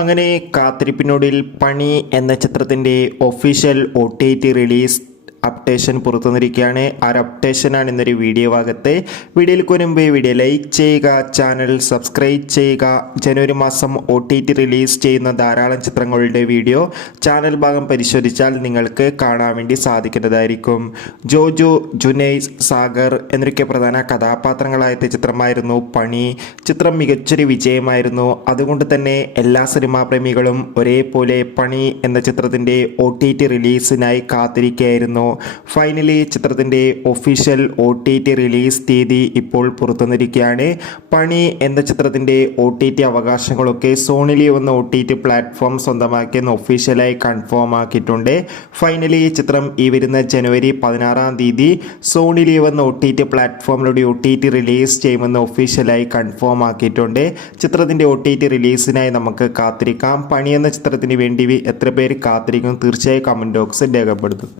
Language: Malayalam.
അങ്ങനെ കാത്തിരിപ്പിനൊടുവിൽ പണി എന്ന ചിത്രത്തിൻ്റെ ഒഫീഷ്യൽ OTT റിലീസ് അപ്ഡേഷൻ പുറത്തുവന്നിരിക്കുകയാണ്. ആ ഒരു അപ്ഡേഷനാണ് ഇന്നൊരു വീഡിയോ ഭാഗത്ത്. വീഡിയോയിലേക്ക് മുൻപ് വീഡിയോ ലൈക്ക് ചെയ്യുക, ചാനൽ സബ്സ്ക്രൈബ് ചെയ്യുക. ജനുവരി മാസം OTT റിലീസ് ചെയ്യുന്ന ധാരാളം ചിത്രങ്ങളുടെ വീഡിയോ ചാനൽ ഭാഗം പരിശോധിച്ചാൽ നിങ്ങൾക്ക് കാണാൻ വേണ്ടി സാധിക്കുന്നതായിരിക്കും. ജോജു, ജുനൈസ്, സാഗർ എന്നൊക്കെ പ്രധാന കഥാപാത്രങ്ങളായ ചിത്രമായിരുന്നു പണി. ചിത്രം മികച്ചൊരു വിജയമായിരുന്നു. അതുകൊണ്ട് തന്നെ എല്ലാ സിനിമാ പ്രേമികളും ഒരേപോലെ പണി എന്ന ചിത്രത്തിൻ്റെ OTT റിലീസിനായി കാത്തിരിക്കുകയായിരുന്നു. ഫൈനലി ചിത്രത്തിൻ്റെ ഒഫീഷ്യൽ OTT റിലീസ് തീയതി ഇപ്പോൾ പുറത്തുവന്നിരിക്കുകയാണ്. പണി എന്ന ചിത്രത്തിൻ്റെ OTT അവകാശങ്ങളൊക്കെ സോണി ലീവ് എന്ന OTT പ്ലാറ്റ്ഫോം സ്വന്തമാക്കിയെന്ന് ഒഫീഷ്യലായി കൺഫേം ആക്കിയിട്ടുണ്ട്. ഫൈനലി ചിത്രം ഈ വരുന്ന ജനുവരി 16-ാം തീയതി സോണി ലീവ് എന്ന OTT പ്ലാറ്റ്ഫോമിലൂടെ OTT റിലീസ് ചെയ്യുമെന്ന് ഒഫീഷ്യലായി കൺഫേം ആക്കിയിട്ടുണ്ട്. ചിത്രത്തിൻ്റെ OTT റിലീസിനായി നമുക്ക് കാത്തിരിക്കാം. പണി എന്ന ചിത്രത്തിന് വേണ്ടി എത്ര പേര് കാത്തിരിക്കും തീർച്ചയായും കമൻറ്റ് ബോക്സിൽ രേഖപ്പെടുത്തും.